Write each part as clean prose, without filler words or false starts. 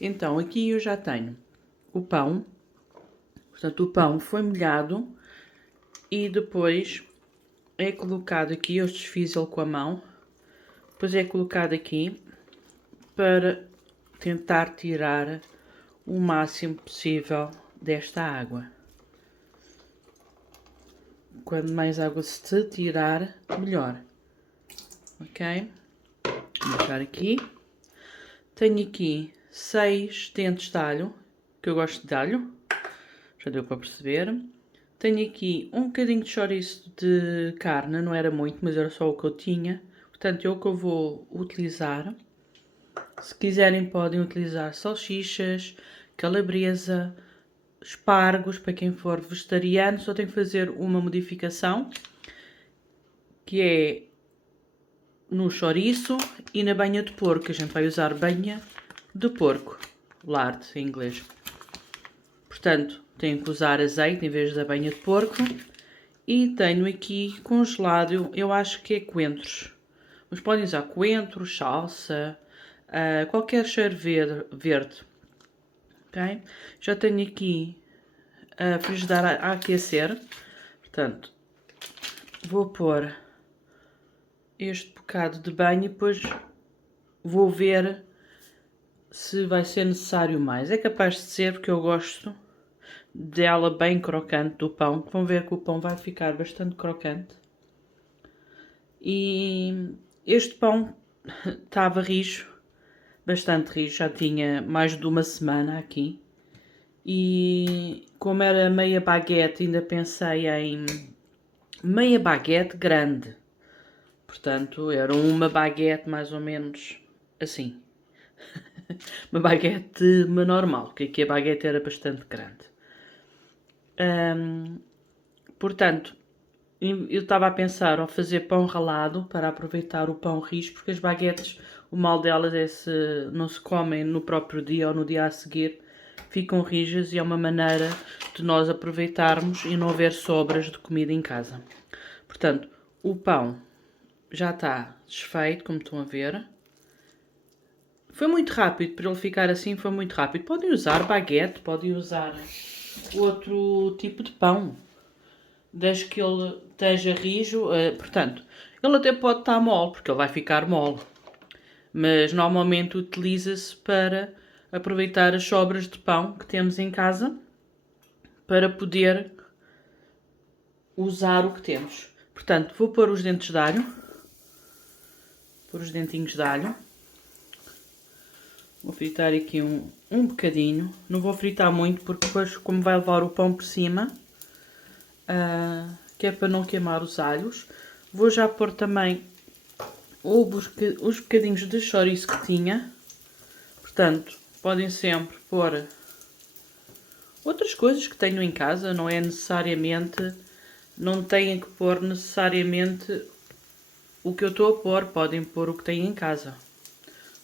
Então, aqui eu já tenho o pão. Portanto, o pão foi molhado e depois é colocado aqui. Eu desfiz ele com a mão. Depois é colocado aqui para tentar tirar o máximo possível desta água. Quanto mais água se tirar, melhor. Ok? Vou deixar aqui. Tenho aqui 6 dentes de alho, que eu gosto de alho. Já deu para perceber. Tenho aqui um bocadinho de chouriço de carne, não era muito, mas era só o que eu tinha. Portanto, é o que eu vou utilizar. Se quiserem podem utilizar salsichas, calabresa, espargos, para quem for vegetariano. Só tenho que fazer uma modificação, que é no chouriço e na banha de porco. A gente vai usar banha de porco, lard em inglês. Portanto, tenho que usar azeite em vez da banha de porco. E tenho aqui congelado, eu acho que é coentros. Mas podem usar coentros, salsa, qualquer cheiro verde. Okay? Já tenho aqui a frigideira a aquecer. Portanto, vou pôr este bocado de banho e depois vou ver se vai ser necessário mais. É capaz de ser, porque eu gosto dela bem crocante, do pão. Vão ver que o pão vai ficar bastante crocante. E este pão estava rijo, bastante rijo, já tinha mais de uma semana aqui. E como era meia baguete, ainda pensei em meia baguete grande. Portanto, era uma baguete mais ou menos assim. Uma baguete normal, porque aqui a baguete era bastante grande. Portanto, eu estava a pensar ao fazer pão ralado para aproveitar o pão rijo, porque as baguetes, o mal delas é se não se comem no próprio dia ou no dia a seguir, ficam rijas e é uma maneira de nós aproveitarmos e não haver sobras de comida em casa. Portanto, o pão já está desfeito, como estão a ver. Foi muito rápido, para ele ficar assim foi muito rápido. Podem usar baguete, podem usar outro tipo de pão, desde que ele esteja rijo. Portanto, ele até pode estar mole, porque ele vai ficar mole. Mas normalmente utiliza-se para aproveitar as sobras de pão que temos em casa para poder usar o que temos. Portanto, vou pôr os dentes de alho. Pôr os dentinhos de alho. Vou fritar aqui um bocadinho. Não vou fritar muito porque depois, como vai levar o pão por cima, que é para não queimar os alhos. Vou já pôr também os bocadinhos de chouriço que tinha. Portanto, podem sempre pôr outras coisas que tenham em casa. Não é necessariamente, não têm que pôr necessariamente o que eu estou a pôr. Podem pôr o que têm em casa.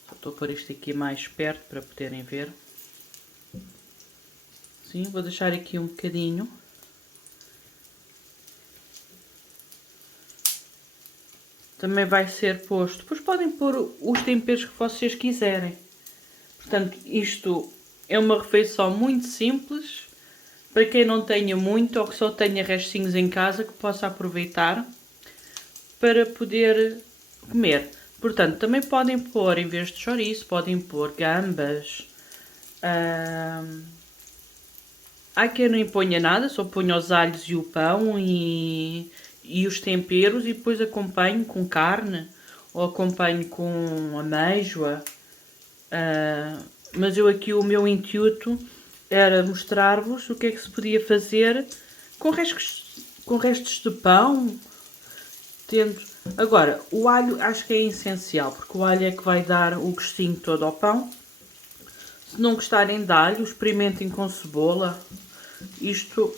Só estou a pôr isto aqui mais perto para poderem ver. Sim, vou deixar aqui um bocadinho. Também vai ser posto. Depois podem pôr os temperos que vocês quiserem. Portanto, isto é uma refeição muito simples. Para quem não tenha muito ou que só tenha restinhos em casa, que possa aproveitar para poder comer. Portanto, também podem pôr, em vez de chouriço, podem pôr gambas. Há quem não ponha nada, só ponha os alhos e o pão e os temperos e depois acompanho com carne ou acompanho com ameijoa. Mas eu aqui o meu intuito era mostrar-vos o que é que se podia fazer com restos de pão. Agora, o alho acho que é essencial, porque o alho é que vai dar o gostinho todo ao pão. Se não gostarem de alho, experimentem com cebola. Isto,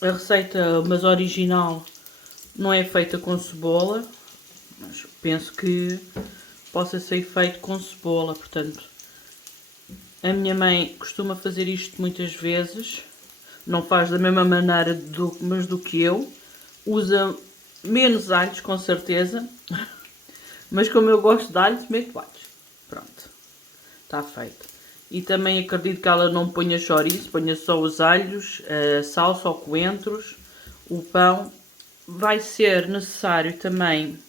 a receita, mas original, não é feita com cebola, mas penso que possa ser feito com cebola. Portanto, a minha mãe costuma fazer isto muitas vezes, não faz da mesma maneira mas do que eu, usa menos alhos com certeza, mas como eu gosto de alhos, meto alhos. Pronto, está feito. E também acredito que ela não ponha chouriço, ponha só os alhos, a salsa ou coentros, o pão. Vai ser necessário também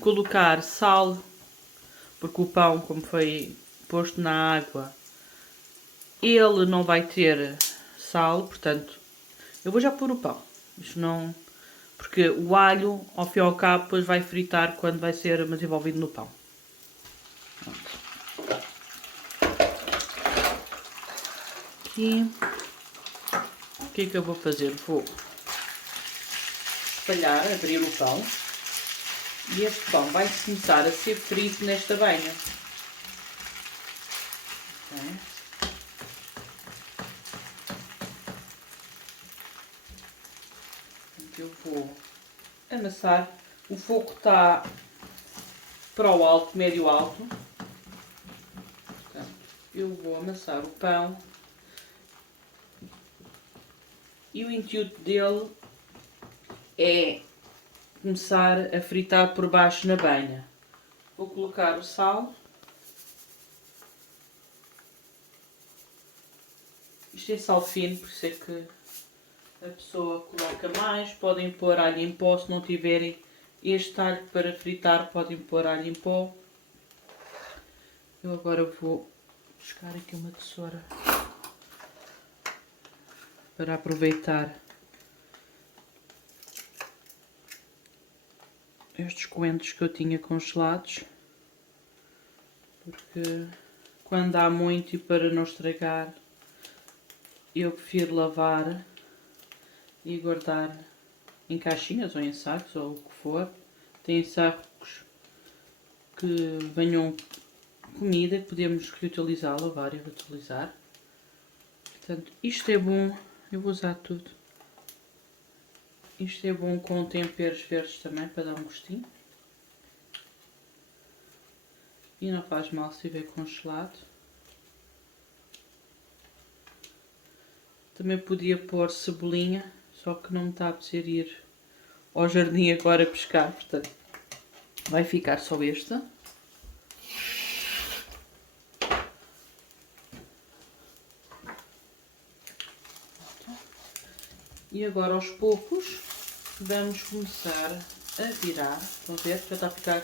colocar sal, porque o pão, como foi posto na água, ele não vai ter sal, portanto, eu vou já pôr o pão. Isto não... Porque o alho, ao fim e ao cabo, depois vai fritar quando vai ser mais envolvido no pão. Pronto. Aqui, o que é que eu vou fazer? Vou espalhar, abrir o pão. E este pão vai começar a ser frito nesta banha. Okay. Eu vou amassar. O fogo está para o alto, médio alto. Portanto, eu vou amassar o pão. E o intuito dele é começar a fritar por baixo na banha. Vou colocar o sal. Isto é sal fino, por isso é que a pessoa coloca mais. Podem pôr alho em pó, se não tiverem este alho para fritar, podem pôr alho em pó. Eu agora vou buscar aqui uma tesoura para aproveitar estes coentros que eu tinha congelados, porque quando há muito e para não estragar, eu prefiro lavar e guardar em caixinhas ou em sacos ou o que for. Tem sacos que venham comida que podemos reutilizar, lavar e reutilizar. Portanto, isto é bom, eu vou usar tudo. Isto é bom com temperos verdes também, para dar um gostinho. E não faz mal se estiver congelado. Também podia pôr cebolinha, só que não me está a apetecer ir ao jardim agora pescar, portanto vai ficar só esta. E agora aos poucos vamos começar a virar. Estão a ver? Já está a ficar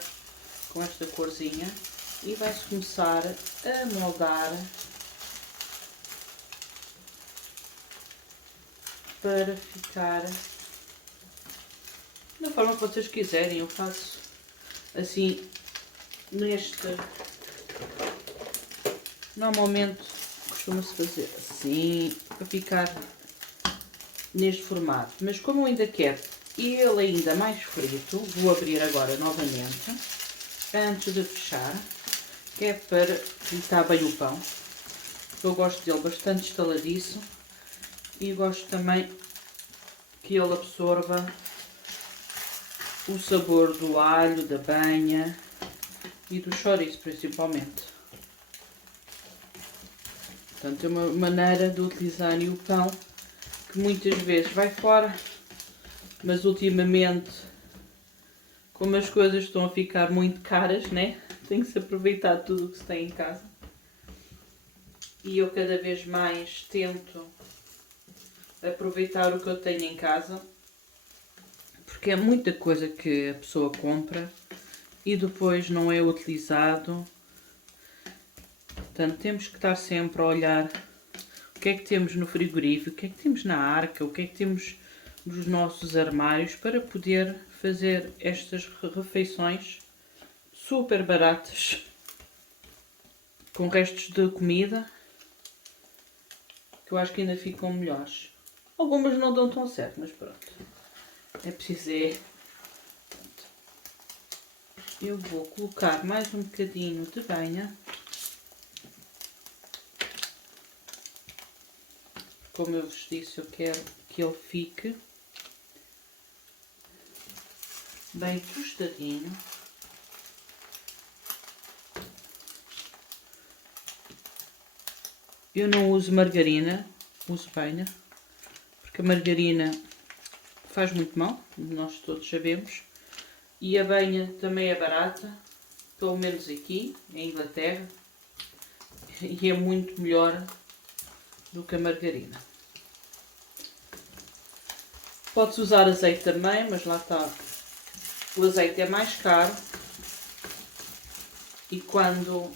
com esta corzinha. E vai-se começar a moldar para ficar da forma que vocês quiserem. Eu faço assim neste... Normalmente costuma-se fazer assim para ficar neste formato, mas como eu ainda quero ele ainda mais frito, vou abrir agora novamente antes de fechar, que é para fritar bem o pão. Eu gosto dele bastante estaladiço e gosto também que ele absorva o sabor do alho, da banha e do chouriço principalmente. Portanto, é uma maneira de utilizarem o pão que muitas vezes vai fora, mas ultimamente, como as coisas estão a ficar muito caras, né? Tem que se aproveitar tudo o que se tem em casa. E eu cada vez mais tento aproveitar o que eu tenho em casa, porque é muita coisa que a pessoa compra e depois não é utilizado. Portanto, temos que estar sempre a olhar o que é que temos no frigorífico, o que é que temos na arca, o que é que temos nos nossos armários para poder fazer estas refeições super baratas com restos de comida, que eu acho que ainda ficam melhores. Algumas não dão tão certo, mas pronto. É preciso Pronto. Eu vou colocar mais um bocadinho de banha. Como eu vos disse, eu quero que ele fique bem tostadinho. Eu não uso margarina, uso banha, porque a margarina faz muito mal, nós todos sabemos. E a banha também é barata, pelo menos aqui, em Inglaterra. e é muito melhor do que a margarina. Pode-se usar azeite também, mas lá está. O azeite é mais caro e quando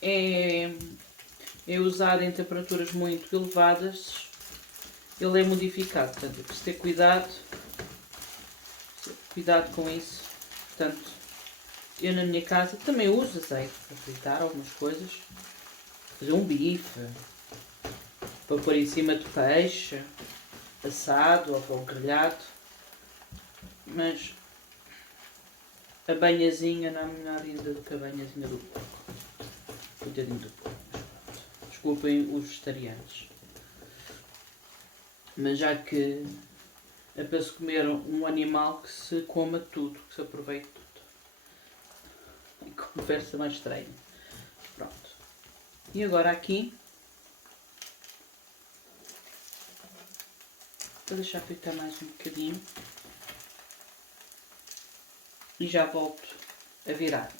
é usado em temperaturas muito elevadas, ele é modificado. Portanto, é preciso ter cuidado com isso. Portanto, eu na minha casa também uso azeite para fritar algumas coisas, fazer um bife, para pôr em cima de peixe assado ou para um grelhado, mas a banhazinha não é melhor ainda do que a banhazinha do porco. Coitadinho do porco. Desculpem os vegetarianos. Mas já que é para se comer um animal, que se coma tudo, que se aproveite tudo. E conversa mais estranha. Pronto. E agora aqui, vou deixar fritar mais um bocadinho. E já volto a virar.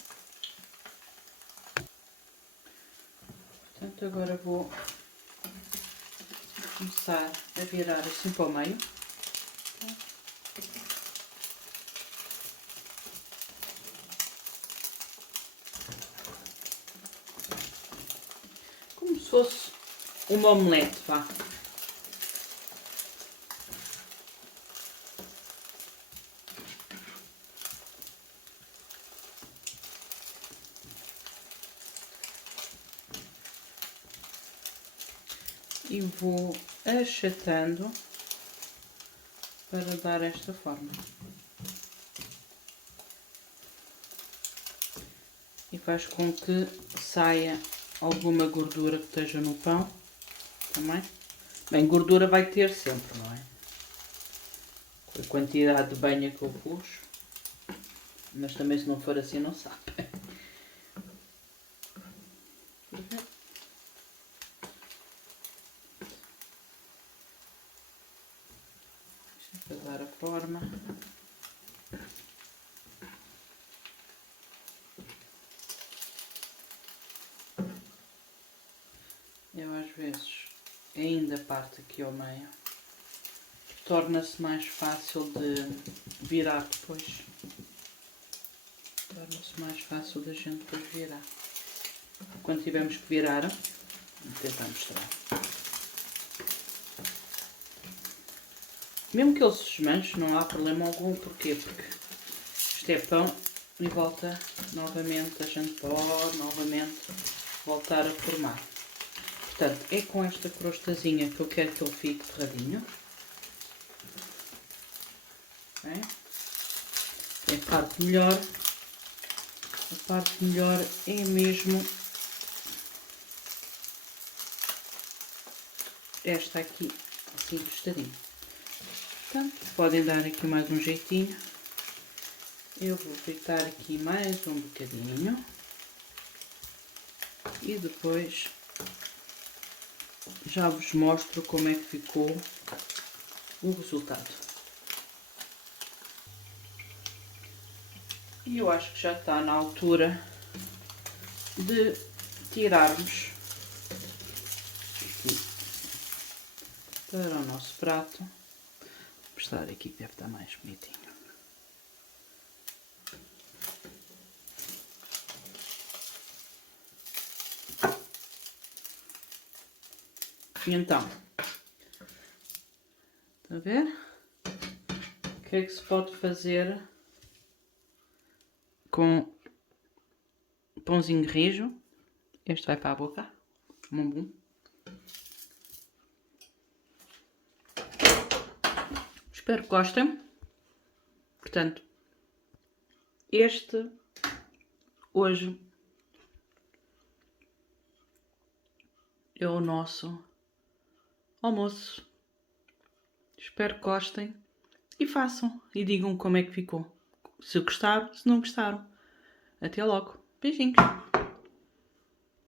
Portanto, agora vou começar a virar assim para o meio. Como se fosse uma omelete, vá. E vou achatando para dar esta forma. E faz com que saia alguma gordura que esteja no pão também. Bem, gordura vai ter sempre, não é? Com a quantidade de banha que eu pus. Mas também se não for assim não sabe. Para dar a forma. Eu às vezes ainda parto aqui ao meio. Torna-se mais fácil de virar depois. Torna-se mais fácil da gente depois virar. Quando tivermos que virar, vou tentar mostrar. Mesmo que ele se desmanche, não há problema algum. Porquê? Porque isto é pão e volta novamente, a gente pode novamente voltar a formar. Portanto, é com esta crostazinha que eu quero que ele fique ferradinho. Okay? A parte melhor é mesmo esta aqui, assim tostadinha. Portanto, podem dar aqui mais um jeitinho. Eu vou fritar aqui mais um bocadinho. E depois já vos mostro como é que ficou o resultado. E eu acho que já está na altura de tirarmos aqui para o nosso prato. Vou prestar aqui que deve estar mais bonitinho. E então, está a ver? O que é que se pode fazer com pãozinho de rijo? Este vai para a boca. Bumbum. Espero que gostem. Portanto, este hoje é o nosso almoço. Espero que gostem e façam e digam como é que ficou. Se gostaram, se não gostaram. Até logo. Beijinhos.